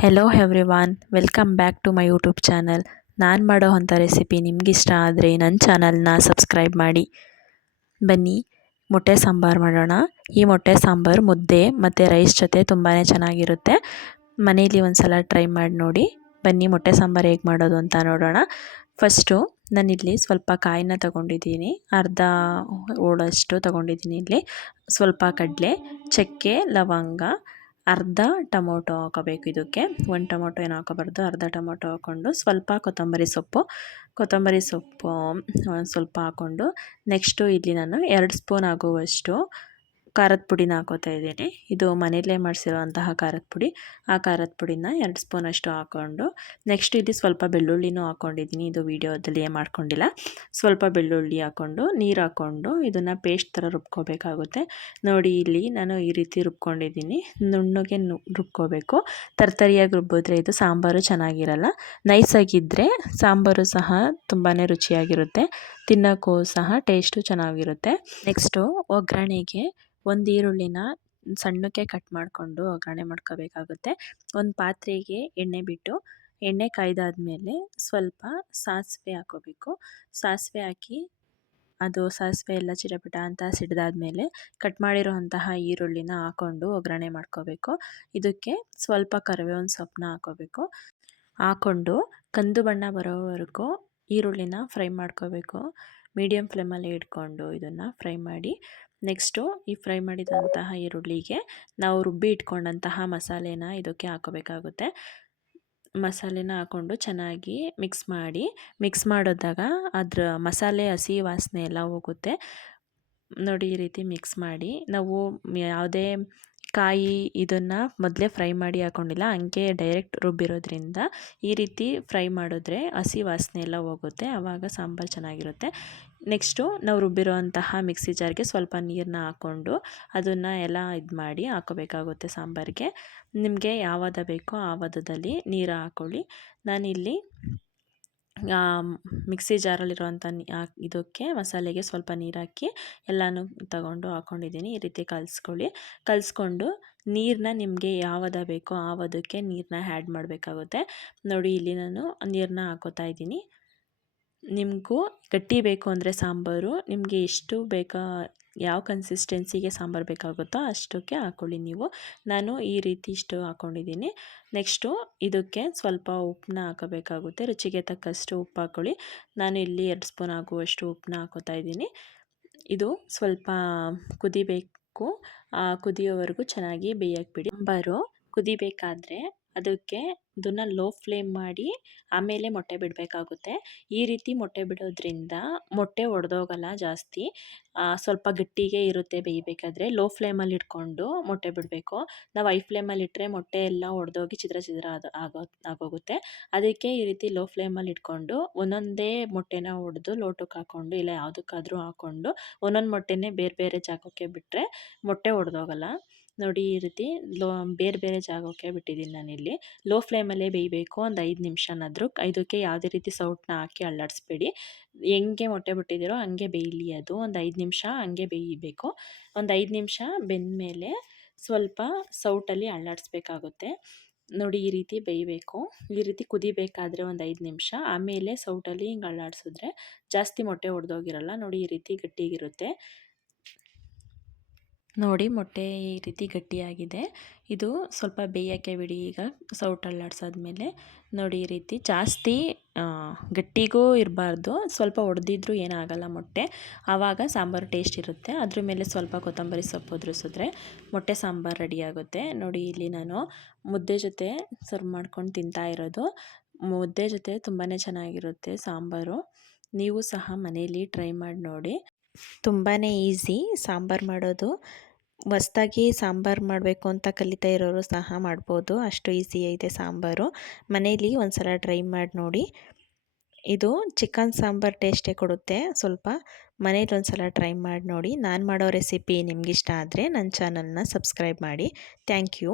Hello everyone, welcome back to my YouTube channel. ನಾನು ಮಾಡೋ ಅಂಥ ರೆಸಿಪಿ ನಿಮಗಿಷ್ಟ ಆದರೆ ನನ್ನ ಚಾನಲ್ನ ಸಬ್ಸ್ಕ್ರೈಬ್ ಮಾಡಿ. ಬನ್ನಿ ಮೊಟ್ಟೆ ಸಾಂಬಾರು ಮಾಡೋಣ. ಈ ಮೊಟ್ಟೆ ಸಾಂಬಾರು ಮುದ್ದೆ ಮತ್ತು ರೈಸ್ ಜೊತೆ ತುಂಬಾ ಚೆನ್ನಾಗಿರುತ್ತೆ. ಮನೇಲಿ ಒಂದು ಸಲ ಟ್ರೈ ಮಾಡಿ ನೋಡಿ. ಬನ್ನಿ ಮೊಟ್ಟೆ ಸಾಂಬಾರು ಹೇಗೆ ಮಾಡೋದು ಅಂತ ನೋಡೋಣ. ಫಸ್ಟು ನಾನಿಲ್ಲಿ ಸ್ವಲ್ಪ ಕಾಯಿನ ತೊಗೊಂಡಿದ್ದೀನಿ, ಅರ್ಧ ಓಳಷ್ಟು ತೊಗೊಂಡಿದ್ದೀನಿ. ಇಲ್ಲಿ ಸ್ವಲ್ಪ ಕಡಲೆ, ಚಕ್ಕೆ, ಲವಂಗ, ಅರ್ಧ ಟೊಮೊಟೊ ಹಾಕೋಬೇಕು. ಇದಕ್ಕೆ ಒಂದು ಟೊಮೊಟೊ ಏನು ಹಾಕೋಬಾರ್ದು, ಅರ್ಧ ಟೊಮೊಟೊ ಹಾಕ್ಕೊಂಡು ಸ್ವಲ್ಪ ಕೊತ್ತಂಬರಿ ಸೊಪ್ಪು ಸ್ವಲ್ಪ ಹಾಕ್ಕೊಂಡು, ನೆಕ್ಸ್ಟು ಇಲ್ಲಿ ನಾನು 2 ಸ್ಪೂನ್ ಆಗುವಷ್ಟು ಖಾರದ ಪುಡಿನ ಹಾಕೋತಾ ಇದ್ದೀನಿ. ಇದು ಮನೆಯಲ್ಲೇ ಮಾಡಿಸಿರೋಂತಹ ಖಾರದ ಪುಡಿ. ಆ ಖಾರದ ಪುಡಿನ 2 ಸ್ಪೂನಷ್ಟು ಹಾಕ್ಕೊಂಡು, ನೆಕ್ಸ್ಟ್ ಇಲ್ಲಿ ಸ್ವಲ್ಪ ಬೆಳ್ಳುಳ್ಳಿನೂ ಹಾಕ್ಕೊಂಡಿದ್ದೀನಿ. ಇದು ವೀಡಿಯೋದಲ್ಲಿ ಮಾಡ್ಕೊಂಡಿಲ್ಲ. ಸ್ವಲ್ಪ ಬೆಳ್ಳುಳ್ಳಿ ಹಾಕ್ಕೊಂಡು, ನೀರು ಹಾಕ್ಕೊಂಡು ಇದನ್ನು ಪೇಸ್ಟ್ ಥರ ರುಬ್ಕೋಬೇಕಾಗುತ್ತೆ. ನೋಡಿ ಇಲ್ಲಿ ನಾನು ಈ ರೀತಿ ರುಬ್ಕೊಂಡಿದ್ದೀನಿ. ನುಣ್ಣಗೆ ರುಬ್ಕೋಬೇಕು. ತರ್ತರಿಯಾಗಿ ರುಬ್ಬಿದ್ರೆ ಇದು ಸಾಂಬಾರು ಚೆನ್ನಾಗಿರಲ್ಲ. ನೈಸಾಗಿದ್ದರೆ ಸಾಂಬಾರು ಸಹ ತುಂಬಾ ರುಚಿಯಾಗಿರುತ್ತೆ, ತಿನ್ನೋಕ್ಕೂ ಸಹ ಟೇಸ್ಟು ಚೆನ್ನಾಗಿರುತ್ತೆ. ನೆಕ್ಸ್ಟು ಒಗ್ಗರಣೆಗೆ ಒಂದು ಈರುಳ್ಳಿನ ಸಣ್ಣಕ್ಕೆ ಕಟ್ ಮಾಡಿಕೊಂಡು ಒಗ್ಗರಣೆ ಮಾಡ್ಕೋಬೇಕಾಗುತ್ತೆ. ಒಂದು ಪಾತ್ರೆಗೆ ಎಣ್ಣೆ ಬಿಟ್ಟು, ಎಣ್ಣೆ ಕಾಯ್ದಾದ್ಮೇಲೆ ಸ್ವಲ್ಪ ಸಾಸಿವೆ ಹಾಕೋಬೇಕು. ಸಾಸಿವೆ ಹಾಕಿ ಅದು ಸಾಸಿವೆ ಎಲ್ಲ ಚಿಟಪಟ ಅಂತ ಸಿಡಿದಾದ್ಮೇಲೆ ಕಟ್ ಮಾಡಿರೋಂತಹ ಈರುಳ್ಳಿನ ಹಾಕ್ಕೊಂಡು ಒಗ್ಗರಣೆ ಮಾಡ್ಕೋಬೇಕು. ಇದಕ್ಕೆ ಸ್ವಲ್ಪ ಕರಿಬೇವಿನ ಸೊಪ್ಪನ್ನ ಹಾಕೋಬೇಕು. ಹಾಕ್ಕೊಂಡು ಕಂದು ಬಣ್ಣ ಬರೋವರೆಗೂ ಈರುಳ್ಳಿನ ಫ್ರೈ ಮಾಡ್ಕೋಬೇಕು. ಮೀಡಿಯಮ್ ಫ್ಲೇಮಲ್ಲಿ ಇಟ್ಕೊಂಡು ಇದನ್ನು ಫ್ರೈ ಮಾಡಿ, ನೆಕ್ಸ್ಟು ಈ ಫ್ರೈ ಮಾಡಿದಂತಹ ಈರುಳ್ಳಿಗೆ ನಾವು ರುಬ್ಬಿ ಇಟ್ಕೊಂಡಂತಹ ಮಸಾಲೆನ ಇದಕ್ಕೆ ಹಾಕೋಬೇಕಾಗುತ್ತೆ. ಮಸಾಲೆನ ಹಾಕ್ಕೊಂಡು ಚೆನ್ನಾಗಿ ಮಿಕ್ಸ್ ಮಾಡಿದಾಗ ಅದರ ಮಸಾಲೆ ಹಸಿ ವಾಸನೆ ಎಲ್ಲ ಹೋಗುತ್ತೆ. ನೋಡಿ ಈ ರೀತಿ ಮಿಕ್ಸ್ ಮಾಡಿ, ನಾವು ಯಾವುದೇ ಕಾಯಿ ಇದನ್ನು ಮೊದಲೇ ಫ್ರೈ ಮಾಡಿ ಹಾಕ್ಕೊಂಡಿಲ್ಲ, ಹಂಗೆ ಡೈರೆಕ್ಟ್ ರುಬ್ಬಿರೋದ್ರಿಂದ ಈ ರೀತಿ ಫ್ರೈ ಮಾಡಿದ್ರೆ ಹಸಿ ವಾಸನೆ ಎಲ್ಲ ಹೋಗುತ್ತೆ, ಆವಾಗ ಸಾಂಬಾರು ಚೆನ್ನಾಗಿರುತ್ತೆ. ನೆಕ್ಸ್ಟು ನಾವು ರುಬ್ಬಿರೋಂತಹ ಮಿಕ್ಸಿ ಜಾರ್ಗೆ ಸ್ವಲ್ಪ ನೀರನ್ನ ಹಾಕ್ಕೊಂಡು ಅದನ್ನು ಎಲ್ಲ ಮಾಡಿ ಹಾಕೋಬೇಕಾಗುತ್ತೆ ಸಾಂಬಾರಿಗೆ. ನಿಮಗೆ ಯಾವಾಗ ಬೇಕೋ ಆ ವಧದಲ್ಲಿ ನೀರು ಹಾಕ್ಕೊಳ್ಳಿ. ನಾನಿಲ್ಲಿ ಮಿಕ್ಸಿ ಜಾರಲ್ಲಿರುವಂಥ ಇದಕ್ಕೆ ಮಸಾಲೆಗೆ ಸ್ವಲ್ಪ ನೀರು ಹಾಕಿ ಎಲ್ಲನೂ ತಗೊಂಡು ಹಾಕ್ಕೊಂಡಿದ್ದೀನಿ. ಈ ರೀತಿ ಕಲಿಸ್ಕೊಂಡು ನೀರನ್ನ ನಿಮಗೆ ಯಾವಾಗ ಬೇಕೋ ಆವದಕ್ಕೆ ನೀರನ್ನ ಆ್ಯಡ್ ಮಾಡಬೇಕಾಗುತ್ತೆ. ನೋಡಿ ಇಲ್ಲಿ ನಾನು ನೀರನ್ನ ಹಾಕೋತಾ ಇದ್ದೀನಿ. ನಿಮಗೂ ಗಟ್ಟಿ ಬೇಕು ಅಂದರೆ ಸಾಂಬಾರು ನಿಮಗೆ ಎಷ್ಟು ಬೇಕಾ, ಯಾವ ಕನ್ಸಿಸ್ಟೆನ್ಸಿಗೆ ಸಾಂಬಾರು ಬೇಕಾಗುತ್ತೋ ಅಷ್ಟಕ್ಕೆ ಹಾಕ್ಕೊಳ್ಳಿ ನೀವು. ನಾನು ಈ ರೀತಿ ಇಷ್ಟು ಹಾಕ್ಕೊಂಡಿದ್ದೀನಿ. ನೆಕ್ಸ್ಟು ಇದಕ್ಕೆ ಸ್ವಲ್ಪ ಉಪ್ಪನ್ನ ಹಾಕಬೇಕಾಗುತ್ತೆ. ರುಚಿಗೆ ತಕ್ಕಷ್ಟು ಉಪ್ಪು ಹಾಕ್ಕೊಳ್ಳಿ. ನಾನು ಇಲ್ಲಿ 2 ಸ್ಪೂನ್ ಆಗುವಷ್ಟು ಉಪ್ಪನ್ನ ಹಾಕೋತಾ ಇದ್ದೀನಿ. ಇದು ಸ್ವಲ್ಪ ಕುದಿಬೇಕು. ಕುದಿಯೋವರೆಗೂ ಚೆನ್ನಾಗಿ ಬೇಯಕ್ಕೆ ಬಿಡಿ. ಸಾಂಬಾರು ಕುದಿಬೇಕಾದ್ರೆ ಅದಕ್ಕೆ ಇದನ್ನು ಲೋ ಫ್ಲೇಮ್ ಮಾಡಿ ಆಮೇಲೆ ಮೊಟ್ಟೆ ಬಿಡಬೇಕಾಗುತ್ತೆ. ಈ ರೀತಿ ಮೊಟ್ಟೆ ಬಿಡೋದ್ರಿಂದ ಮೊಟ್ಟೆ ಒಡೆದೋಗಲ್ಲ ಜಾಸ್ತಿ, ಸ್ವಲ್ಪ ಗಟ್ಟಿಗೆ ಇರುತ್ತೆ ಬೇಯಬೇಕಾದ್ರೆ. ಲೋ ಫ್ಲೇಮಲ್ಲಿ ಇಟ್ಕೊಂಡು ಮೊಟ್ಟೆ ಬಿಡಬೇಕು. ನಾವು ಹೈ ಫ್ಲೇಮಲ್ಲಿ ಇಟ್ಟರೆ ಮೊಟ್ಟೆ ಎಲ್ಲ ಒಡೆದೋಗಿ ಚಿದ್ರ ಆಗೋಗುತ್ತೆ. ಅದಕ್ಕೆ ಈ ರೀತಿ ಲೋ ಫ್ಲೇಮಲ್ಲಿ ಇಟ್ಕೊಂಡು ಒಂದೊಂದೇ ಮೊಟ್ಟೆನ ಒಡೆದು ಲೋಟಕ್ಕೆ ಹಾಕ್ಕೊಂಡು, ಇಲ್ಲ ಯಾವುದಕ್ಕಾದ್ರೂ ಹಾಕ್ಕೊಂಡು ಒಂದೊಂದು ಮೊಟ್ಟೆನೇ ಬೇರೆ ಬೇರೆ ಜಾಗಕ್ಕೆ ಬಿಟ್ಟರೆ ಮೊಟ್ಟೆ ಒಡೆದೋಗಲ್ಲ. ನೋಡಿ ಈ ರೀತಿ ಬೇರೆ ಬೇರೆ ಜಾಗಕ್ಕೆ ಬಿಟ್ಟಿದ್ದೀನಿ ನಾನಿಲ್ಲಿ. ಲೋ ಫ್ಲೇಮಲ್ಲೇ ಬೇಯಬೇಕು ಒಂದು 5 ನಿಮಿಷನಾದರೂ. ಇದಕ್ಕೆ ಯಾವುದೇ ರೀತಿ ಸೌಟನ್ನ ಹಾಕಿ ಅಲ್ಲಾಡಿಸ್ಬೇಡಿ. ಹೆಂಗೆ ಮೊಟ್ಟೆ ಬಿಟ್ಟಿದ್ದೀರೋ ಹಂಗೆ ಬೇಯಲಿ. ಅದು ಒಂದು 5 ನಿಮಿಷ ಹಂಗೆ ಬೇಯಬೇಕು. ಒಂದು 5 ನಿಮಿಷ ಬೆಂದಮೇಲೆ ಸ್ವಲ್ಪ ಸೌಟಲ್ಲಿ ಅಲ್ಲಾಡಿಸ್ಬೇಕಾಗುತ್ತೆ. ನೋಡಿ ಈ ರೀತಿ ಬೇಯಬೇಕು. ಈ ರೀತಿ ಕುದಿಬೇಕಾದ್ರೆ ಒಂದು 5 ನಿಮಿಷ, ಆಮೇಲೆ ಸೌಟಲ್ಲಿ ಹಿಂಗೆ ಅಲ್ಲಾಡಿಸಿದ್ರೆ ಜಾಸ್ತಿ ಮೊಟ್ಟೆ ಒಡೆದೋಗಿರಲ್ಲ. ನೋಡಿ ಈ ರೀತಿ ಗಟ್ಟಿಗಿರುತ್ತೆ. ನೋಡಿ ಮೊಟ್ಟೆ ಈ ರೀತಿ ಗಟ್ಟಿಯಾಗಿದೆ. ಇದು ಸ್ವಲ್ಪ ಬೇಯೋಕ್ಕೆ ಬಿಡಿ. ಈಗ ಸೌಟ್ ಅಲ್ಲಾಡ್ಸಾದ್ಮೇಲೆ ನೋಡಿ ಈ ರೀತಿ ಜಾಸ್ತಿ ಗಟ್ಟಿಗೂ ಇರಬಾರ್ದು, ಸ್ವಲ್ಪ ಒಡೆದಿದ್ರೂ ಏನಾಗಲ್ಲ ಮೊಟ್ಟೆ. ಆವಾಗ ಸಾಂಬಾರು ಟೇಸ್ಟ್ ಇರುತ್ತೆ. ಅದ್ರ ಮೇಲೆ ಸ್ವಲ್ಪ ಕೊತ್ತಂಬರಿ ಸೊಪ್ಪು ಉದುರಿಸಿದ್ರೆ ಮೊಟ್ಟೆ ಸಾಂಬಾರು ರೆಡಿಯಾಗುತ್ತೆ. ನೋಡಿ ಇಲ್ಲಿ ನಾನು ಮುದ್ದೆ ಜೊತೆ ಸರ್ವ್ ಮಾಡ್ಕೊಂಡು ತಿಂತಾ ಇರೋದು. ಮುದ್ದೆ ಜೊತೆ ತುಂಬಾ ಚೆನ್ನಾಗಿರುತ್ತೆ ಸಾಂಬಾರು. ನೀವು ಸಹ ಮನೆಯಲ್ಲಿ ಟ್ರೈ ಮಾಡಿ ನೋಡಿ. ತುಂಬಾ ಈಸಿ ಸಾಂಬಾರು ಮಾಡೋದು. ಹೊಸ್ದಾಗಿ ಸಾಂಬಾರು ಮಾಡಬೇಕು ಅಂತ ಕಲಿತಾ ಇರೋರು ಸಹ ಮಾಡ್ಬೋದು, ಅಷ್ಟು ಈಸಿ ಇದೆ ಸಾಂಬಾರು. ಮನೇಲಿ ಒಂದು ಸಲ ಟ್ರೈ ಮಾಡಿ ನೋಡಿ. ಇದು ಚಿಕನ್ ಸಾಂಬಾರು ಟೇಸ್ಟೇ ಕೊಡುತ್ತೆ. ಸ್ವಲ್ಪ ಮನೇಲಿ ಒಂದು ಸಲ ಟ್ರೈ ಮಾಡಿ ನೋಡಿ. ನಾನು ಮಾಡೋ ರೆಸಿಪಿ ನಿಮಗಿಷ್ಟ ಆದರೆ ನನ್ನ ಚಾನಲ್ನ ಸಬ್ಸ್ಕ್ರೈಬ್ ಮಾಡಿ. Thank you.